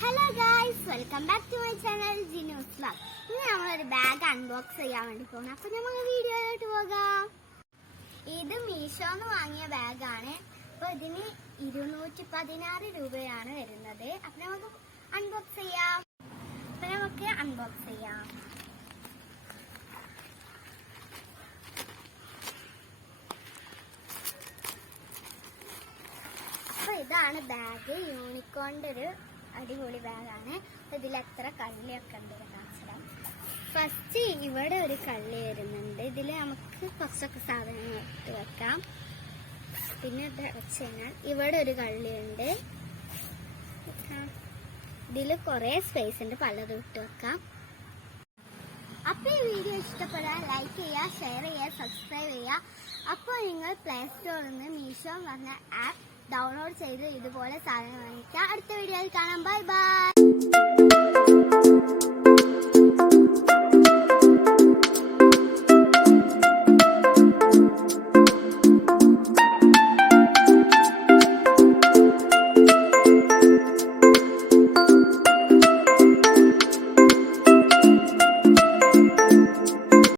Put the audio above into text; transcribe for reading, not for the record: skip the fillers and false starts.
Hello guys, welcome back to my channel Jinu's vlog. ഇന്ന് നമ്മളൊരു bag unbox ചെയ്യാൻ വേണ്ടി പോകുന്നു. അപ്പൊ നമുക്ക് വീഡിയോയിലോട്ട് പോകാം. ഇത് മീഷോന്ന് വാങ്ങിയ ബാഗാണ്. അപ്പൊ ഇതിന് 216 രൂപയാണ് വരുന്നത്. അപ്പൊ നമുക്ക് അൺബോക്സ് ചെയ്യാം. അപ്പൊ ഇതാണ് ബാഗ്. യൂണിക്കോണിന്റെ ഒരു അടിപൊളി ബാഗാണ്. ഇതിൽ എത്ര കള്ളിയൊക്കെ ഉണ്ട് കാണിച്ചിടാം. ഫസ്റ്റ് ഇവിടെ ഒരു കള്ളി വരുന്നുണ്ട്. ഇതിൽ നമുക്ക് കുറച്ചൊക്കെ സാധനങ്ങൾ ഇട്ട് വെക്കാം. പിന്നെ വെച്ച് കഴിഞ്ഞാൽ ഇവിടെ ഒരു കള്ളിയുണ്ട്. ഇതിൽ കുറെ സ്പേസ് ഉണ്ട്, പലതും ഇട്ട് വെക്കാം. അപ്പൊ ഈ വീഡിയോ ഇഷ്ടപ്പെടാൻ ലൈക്ക് ചെയ്യുക, ഷെയർ ചെയ്യുക, സബ്സ്ക്രൈബ് ചെയ്യുക. അപ്പോൾ നിങ്ങൾ പ്ലേ സ്റ്റോറിൽ നിന്ന് മീഷോ എന്ന് പറഞ്ഞ ആപ്പ് ഡൗൺലോഡ് ചെയ്ത് ഇതുപോലെ സാധനം വാങ്ങിക്കാം. അടുത്ത വീഡിയോയിൽ കാണാം. Bye bye.